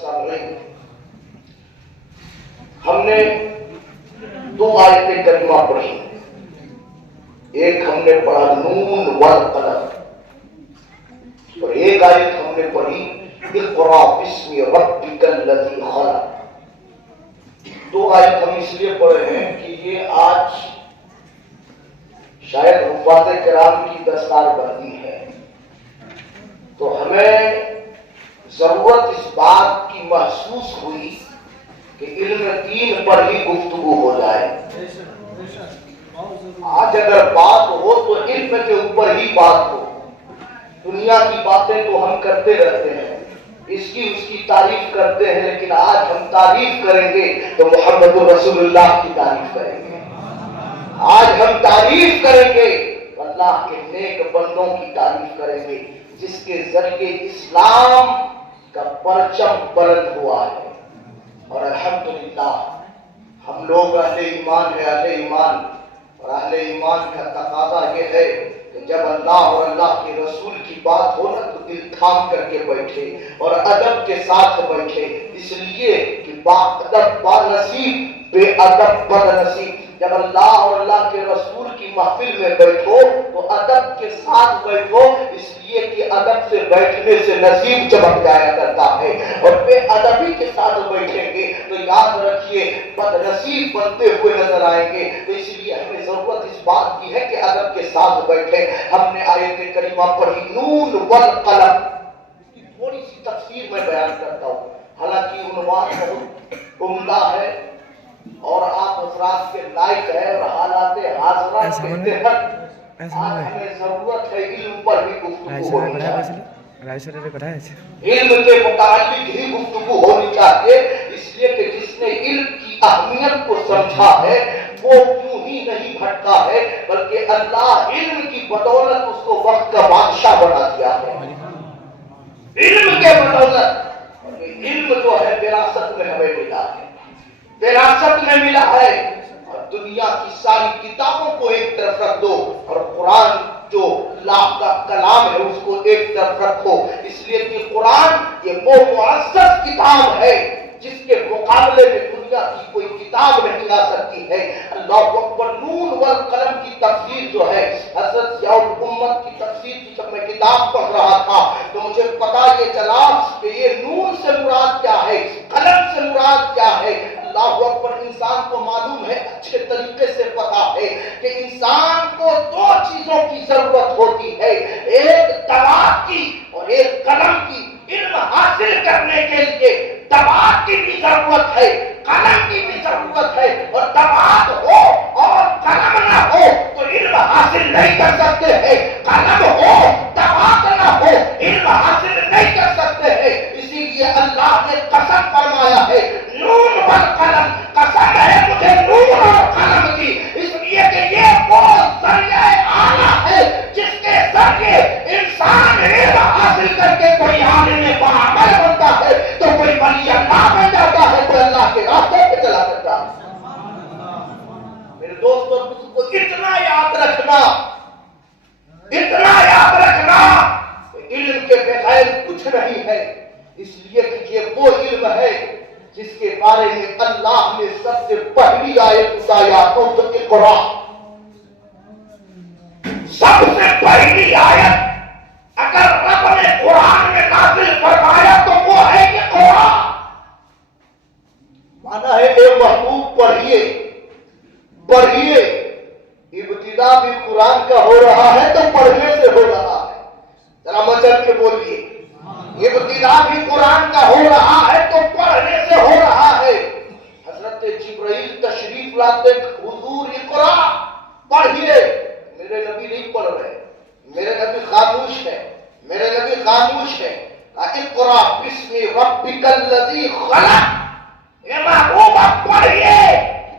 سامعین، ہم نے 2 آیتیں کریمہ پڑھی. ایک ہم نے پڑھا نون والقلم، اور ایک آیت ہم نے پڑھی اقرأ باسم ربک الذی خلق. 2 آیت ہم اس لیے پڑھے ہیں کہ یہ آج شاید حفاظ کرام کی دستار بندی ہے، تو ہمیں ضرورت اس بات کی محسوس ہوئی کہ علم دین پر ہی گفتگو ہو جائے. آج اگر بات ہو تو علم کے اوپر ہی بات ہو. دنیا کی باتیں تو ہم کرتے رہتے ہیں، اس کی تعریف کرتے ہیں، لیکن آج ہم تعریف کریں گے تو محمد رسول اللہ کی تعریف کریں گے. آج ہم تعریف کریں گے اللہ کے نیک بندوں کی تعریف کریں گے جس کے ذریعے اسلام کا پرچم بلند ہوا ہے. اور الحمدللہ ہم لوگ اہل ایمان ہیں. اہل ایمان اور اہل ایمان کا تقاضا یہ ہے کہ جب اللہ اور اللہ کے رسول کی بات ہو نا تو دل تھام کر کے بیٹھے اور ادب کے ساتھ بیٹھے، اس لیے کہ با ادب با نصیب، بے ادب بد نصیب. جب اللہ اور اللہ کے رسول کی محفل میں بیٹھو تو ادب کے ساتھ بیٹھو، اس لیے کہ ادب سے بیٹھنے سے نصیب چمک جایا کرتا ہے، اور بے ادبی کے ساتھ بیٹھیں گے تو یاد رکھیے بد نصیب بنتے ہوئے نظر آئیں گے. تو اس لیے ہمیں ضرورت اس بات کی ہے کہ ادب کے ساتھ بیٹھیں. ہم نے آیت کریمہ پڑھی نون والقلم کی تھوڑی سی تفسیر میں بیان کرتا ہوں، حالانکہ عنوان بہت عمدہ ہے اور آپ حضرات کے لائق ہے، اور حالات حاضرہ کے تحت آج ہمیں ضرورت ہے علم پر بھی گفتگو ہونی چاہیے. علم کے متعلق ہی گفتگو ہونی چاہیے، اس لیے کہ جس نے علم کی اہمیت کو سمجھا ہے وہ کیوں ہی نہیں بھٹکا ہے، بلکہ اللہ علم کی بدولت اس کو وقت کا بادشاہ بنا دیا ہے. علم کے بدولت. علم جو ہے وراثت میں ہمیں ملا ہے، وراثت میں ملا ہے. اور دنیا کی ساری کتابوں کو ایک طرف رکھ دو اور قرآن جو اللہ کا کلام ہے اس کو ایک طرف رکھو، اس لیے کہ قرآن یہ وہ معزز کتاب ہے جس کے مقابلے میں دنیا کی کوئی کتاب نہیں آ سکتی ہے. اللہ اکبر. نون والقلم کی تفسیر جو ہے حضرت ضیاء الامت کی تفسیر کی جب میں کتاب پڑھ رہا تھا تو مجھے پتا یہ چلا کہ یہ نون سے مراد کیا ہے، قلم سے مراد کیا ہے. اللہ اکبر. انسان کو معلوم ہے، اچھے طریقے سے پتا ہے کہ انسان کو 2 چیزوں کی ضرورت ہوتی ہے، ایک دماغ کی اور ایک قلم کی. علم حاصل کرنے کے لیے دماغ کی بھی ضرورت ہے، قلم کی بھی ضرورت ہے، اور دماغ ہو اور قلم نہ ہو تو علم حاصل نہیں کر سکتے ہیں. قلم ہو دماغ نہ ہو علم حاصل نہیں کر سکتے ہیں. اسی لیے اللہ نے قسم فرمایا ہے نون والقلم، قسم ہے مجھے نون اور قلم کی، اس لیے کہ یہ وہ ذریعہ اعلیٰ ہے جس کے ذریعے انسان علم حاصل کر کے کوئی عالم باعمل بنتا ہے، تو کوئی ولی اللہ بن جاتا ہے، کوئی اللہ کے راستے پہ چلا جاتا ہے. میرے دوستوں کو اتنا یاد رکھنا، اتنا یاد رکھنا علم کے بغیر کچھ نہیں ہے. اس لیے کہ یہ وہ علم ہے جس کے بارے میں اللہ نے سب سے پہلی آیت اتارا تو اقرا. سب سے پہلی آیت اگر رب نے قرآن میں نازل فرمایا تو وہ ہے کہ قرآن. مانا ہے اے محبوب پڑھیے پڑھیے. ابتدا بھی قرآن کا ہو رہا ہے تو پڑھنے سے ہو رہا ہے. ذرا مچل کے بولیے. ابتدا بھی قرآن کا ہو رہا ہے تو پڑھنے سے ہو رہا ہے. حضرت جبرائیل تشریف لاتے حضور اقرا پڑھیے. میرے نبی نہیں پڑھ رہے، میرے نبی خاموش ہے، میرے نبی خاموش ہے. اقرا بسم ربک الذی خلق. اے محبوب پڑھیے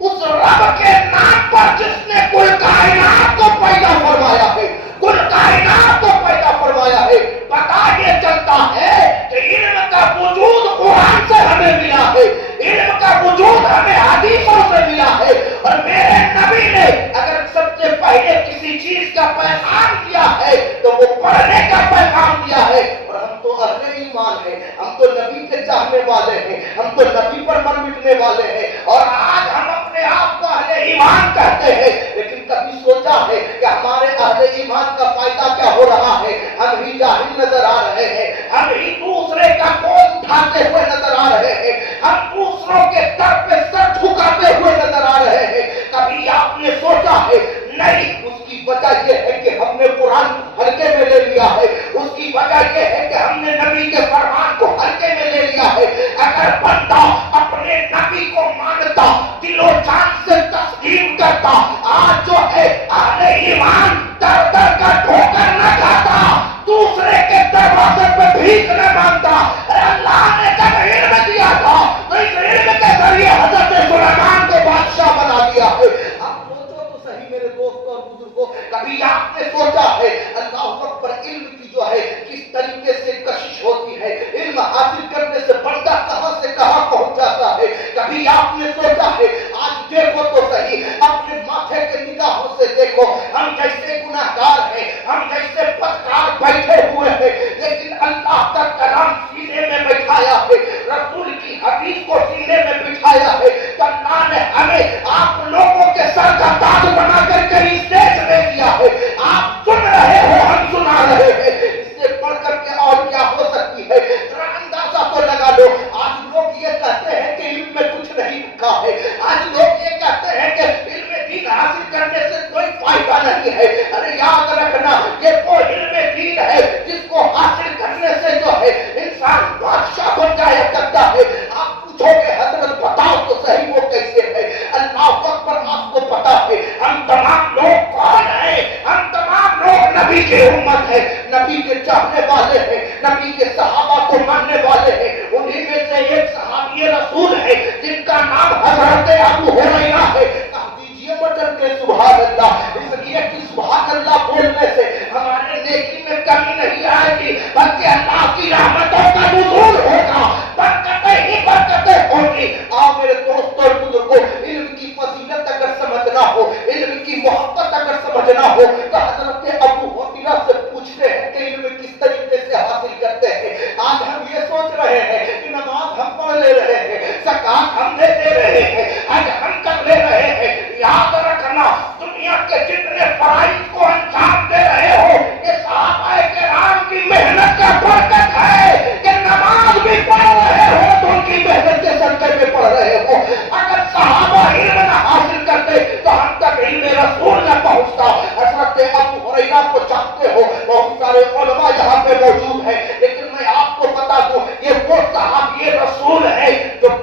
اس رب کے نام پر جس نے کل کائنات کو پیدا فرمایا ہے، کل کائنات کو پیدا فرمایا ہے. پتا یہ چلتا ہے کہ علم کا وجود قرآن سے ہمیں ملا ہے، علم کا وجود ہمیں حدیثوں سے ملا ہے. اور میرے نبی نے اگر سب سے پہلے کسی چیز کا پیغام دیا ہے تو وہ پڑھنے کا پیغام دیا ہے. اور ہم تو اہل ایمان हैं, हम तो नबी के चाहने वाले हैं, हम तो नबी पर मर मिटने वाले हैं, और आज हम अपने आप को अहले ईमान कहते हैं। लेकिन कभी सोचा है कि हमारे अहले ईमान का फायदा क्या हो रहा है? हम ही जाहिल नजर आ रहे हैं, हम ही दूसरे का बोझ उठाते हुए नजर आ रहे हैं, हम दूसरों के सर पे सर झुकाते हुए नजर आ रहे हैं। कभी आपने सोचा है? नहीं। उसकी वजह यह है कि हमने कुरान हल्के में ले लिया है, उसकी वजह यह है कि हमने नबी के फरमान को हल्के में ले लिया है। अगर बंदा अपने नबी को मानता, दिलो जान से तस्लीम करता, आज जो है अहले ईमान दर दर का ठोकर न खाता, दूसरे के दरवाजे पे भीख न मांगता। अल्लाह ने जब इल्म दिया था तो इस इल्म के जरिए हजरत सुलेमान को बादशाह बना दिया है। आप सोचो तो सही मेरे दोस्तों और बुजुर्गों, कभी आपने सोचा है अल्लाह अकबर इल्म की जो है किस तरीके से कशिश होती है, इल्म हासिल करने से बंदा कहां से कहां पहुंच जाता है? कभी आपने सोचा है? आज देखो तो सही, अपने माथे के निगाहों से देखो, हम जैसे गुनाहगार हैं, हम जैसे पथकार बैठे हुए हैं, लेकिन अल्लाह का कलाम सीने में बैठाया है, रसूल की हदीस को सीने में बिठाया है। तो अल्लाह ने हमें आप लोगों के सर का ताज बना करके स्टेज दे दिया है। आप सुन रहे हो, हम सुना रहे हैं, इससे बढ़ करके और क्या हो सकती है? जरा अंदाजा तो लगा लो। आज लोग ये कहते हैं कि इल्म में कुछ नहीं लिखा है, आज लोग ये कहते हैं कि इल्म दीन हासिल करने से कोई फायदा नहीं है। अरे याद रखना, ये वो इल्म दीन है जिसको हासिल करने से जो है इंसान बादशाह बन जाया करता है। आप पूछोगे हजरत बताओ तो सही वो कैसे है? अल्लाह अकबर, आपको पता है हम तमाम लोग कौन है? हम तमाम लोग नबी की उम्मत है, नबी के चाहने वाले हैं, नबी के सहाबा को मानने वाले हैं। उन्हीं में से एक सहाबी रसूल है जिनका नाम हजरत अबू हुरैरा है। कह दीजिए बचन के सुभान अल्लाह, इसलिए कि सुभान अल्लाह बोलने से हमारे नेकी में कमी नहीं आएगी, बल्कि अल्लाह की रहमतों का नुज़ूल होगा, बरकतें ही बरकतें होगी। आओ मेरे दोस्तों और बुजुर्गों, इल्म की फजीलत अगर समझना हो, इल्म की मोहब्बत अगर समझना हो, तो हजरत अबू हुरैरा से पूछते हैं कि इल्म किस तरीके से हासिल करते हैं। आज हम ये सोच रहे हैं कि नमाज हम पढ़ ले रहे हैं, ज़कात हम दे रहे हैं, आज हम कर ले रहे हैं। याद रखना, दुनिया के जितने फराइज को अंजाम दे रहे हो, ये सहाबाए किराम की मेहनत का बरकत है कि नमाज भी पढ़ रहे हो तो उनकी मेहनत के सदक़े में पढ़ रहे हो। अगर सहाबा इल्म न हासिल करते तो हम तक इल्म रसूल न पहुंचता। हजरत अबू हुरैरा को जानते हो, बहुत सारे उलमा यहाँ पे मौजूद हैं, लेकिन मैं आपको बता दूं, ये वो सहाबी रसूल है जो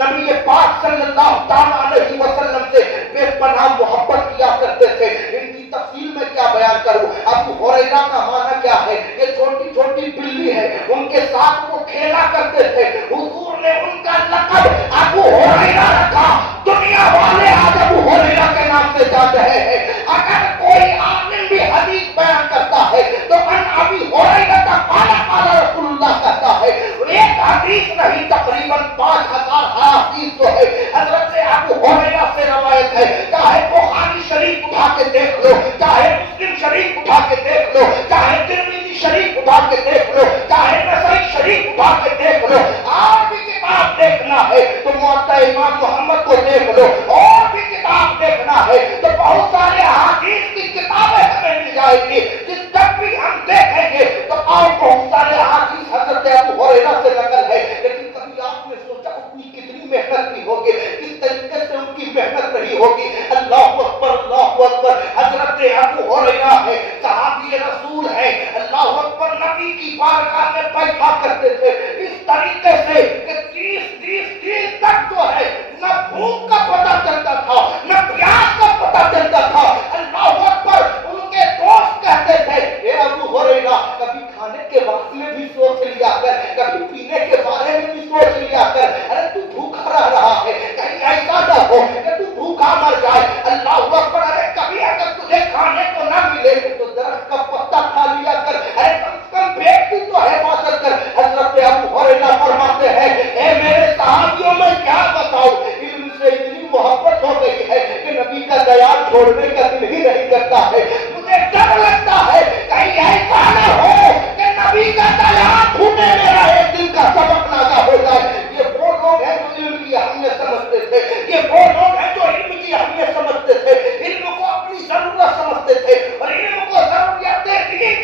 नबी पाक सल्लल्लाहु अलैहि वसल्लम से बेपनाह मोहब्बत किया करते थे। इनकी तफसील में क्या बयान करूं? अबू हुरैरा का माना क्या है? ये छोटी छोटी बिल्ली है, उनके साथ वो खेला करते थे। हुजूर ने उनका लक़ब अबू हुरैरा रखा। दुनिया वाले आज अबू हुरैरा के नाम से जान रहे हैं। अगर कोई आलिम भी हदीस बयान करता है तो अन अबी हुरैरा का काला काला रसूलुल्लाह कहता है। एक हदीस नहीं, तकरीबन 5000 हदीस जो है हजरत अबू हुरैरा से रवायत है। चाहे बुखारी शरीफ उठा के देख लो, चाहे मुस्लिम शरीफ उठा के देख लो, चाहे तिरमिज़ी शरीफ उठा के देख लो, चाहे नसई शरीफ उठा के देख लो, और भी किताब देखना है तो मुअत्ता इमाम मोहम्मद को देख लो, और भी किताब देखना है तो बहुत सारे हदीस की किताबें हमें मिल जाएगी। जिस तक भी हम देखेंगे तो और बहुत सारे हदीस हजरत अबू हुरैरा से नकल है। लेकिन कभी आपने सोचा उनकी कितनी मेहनत की होगी, किस तरीके से उनकी मेहनत रही होगी? अल्लाहु अकबर, अल्लाहु अकबर। हजरत अबू हुरैरा है, सहाबी रसूल है, अल्लाहु अकबर। नबी की बारगाह में बैठा करते थे इस तरीके से कि 30 दिन तक जो है न भूख का पता चलता था, न प्यास का पता चलता था। अल्लाहु अकबर। उनके दोस्त कहते थे, ए अबू हुरैरा, कभी खाने के बारे में भी सोच लिया कर, कभी पीने के बारे में भी सोच लिया कर। अरे तू भूखा रह रहा है, कहीं ऐसा न हो कि तू भूखा मर जाए। अल्लाहु अकबर। अरे कभी अगर तुझे खाने को न मिले तो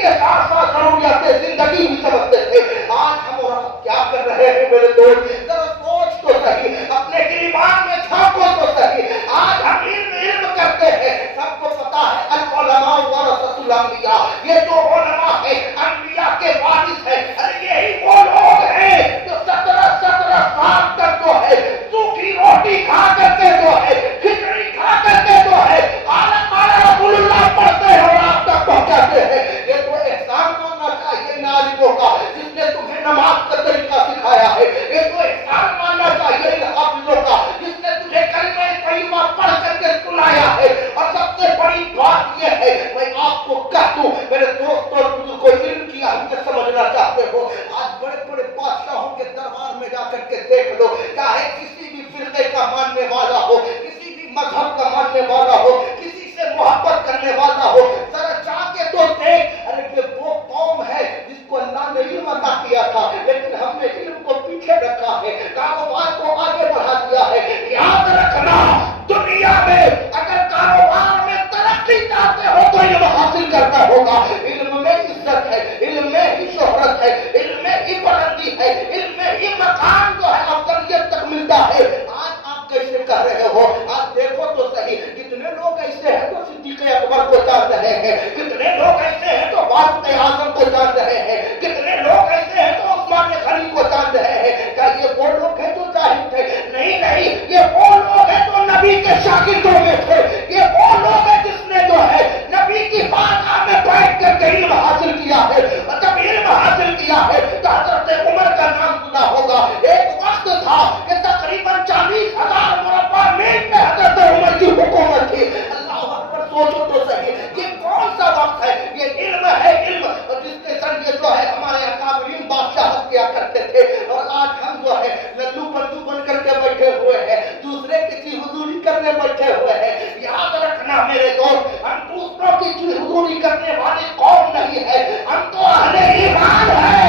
के साथ साथ जरूरियात जिंदगी भी समझते थे। आज हम और आप क्या कर रहे हैं मेरे दोस्त, जरा सोच तो सही, अपने गिरिबान में झांको तो सही। आज हम इल्म करते हैं, सबको पता है अल उलमा वरसतुल अंबिया, ये जो उलमा है अंबिया के वारिस है। अरे यही वो लोग हैं जो 17 साल तक जो है सूखी रोटी खा करके जो है, खिचड़ी खा करके जो है रसूलुल्लाह पढ़ते हैं और आप तक पहुंचाते हैं। ये तो एहसान मानना चाहिए इन आलिमों का जिसने तुम्हें नमाज का तरीका सिखाया है। ये तो एहसान मानना चाहिए इन हाफिजों का जिसने तुझे कलमा तय्यबा पढ़ करके सुनाया है। और सबसे बड़ी बात यह है, मैं आपको कह दूं मेरे दोस्तों और बुजुर्गों, इल्म की अहमियत समझना चाहते हो, आज बड़े बड़े बादशाहों के दरबार में जाकर के देख लो, चाहे किसी भी फिरके का मानने वाला हो, किसी भी मजहब का मानने वाला हो, किसी से मोहब्बत करने वाला हो, जरा जाके तो देख, अरे ये वो कौम है जिसको अल्लाह ने इल्म अता किया था, लेकिन हमने इल्म को पीछे रखा है, कारोबार को आगे बढ़ा दिया है। याद रखना, दुनिया में अगर कारोबार में तरक्की चाहते हो तो इल्म हासिल करना होगा। इल्म में इज्जत है, इल्म में ही शोहरत है, इल्म में ही बुलंदी है, इल्म में ही मकान जो है अफजलियत तक मिलता है। आज आप कैसे कर रहे हो, आज देखो तो सही, कितने लोग ऐसे हैं तो सिद्दीक़ अकबर को जान रहे हैं, कितने लोग ऐसे हैं तो फारूक आज़म को जान रहे हैं, कितने लोग ऐसे हैं तो उस्मान गनी को जान रहे हैं। क्या ये वो लोग हैं जो जाहिल थे? नहीं नहीं, ये वो लोग हैं जो नबी के शागिर्दों में थे। ये वो लोग हैं जिसने जो है नबी की बारगाह में बैठ करके इल्म हासिल किया है। और जब इल्म हासिल किया है तो हज़रत उमर का नाम सुना होगा। एक वक्त था कि तकरीबन 40,000 मुरब्बा मील पे हज़रत उमर की हुकूमत थी। अल्लाह अकबर, सोचो तो सही, ये कौन सा वक्त है? ये इल्म है, इल्म जिसके जरिए जो है हमारे अकाबरीन बादशाह किया करते थे। और आज हम जो है लल्लू बल्लू बन करके बैठे हुए हैं, दूसरे की हुजूरी करने बैठे हुए हैं। याद रखना मेरे दोस्त, हम दूसरों की हुजूरी करने वाली कौम नहीं है, हम तो अहले ईमान है।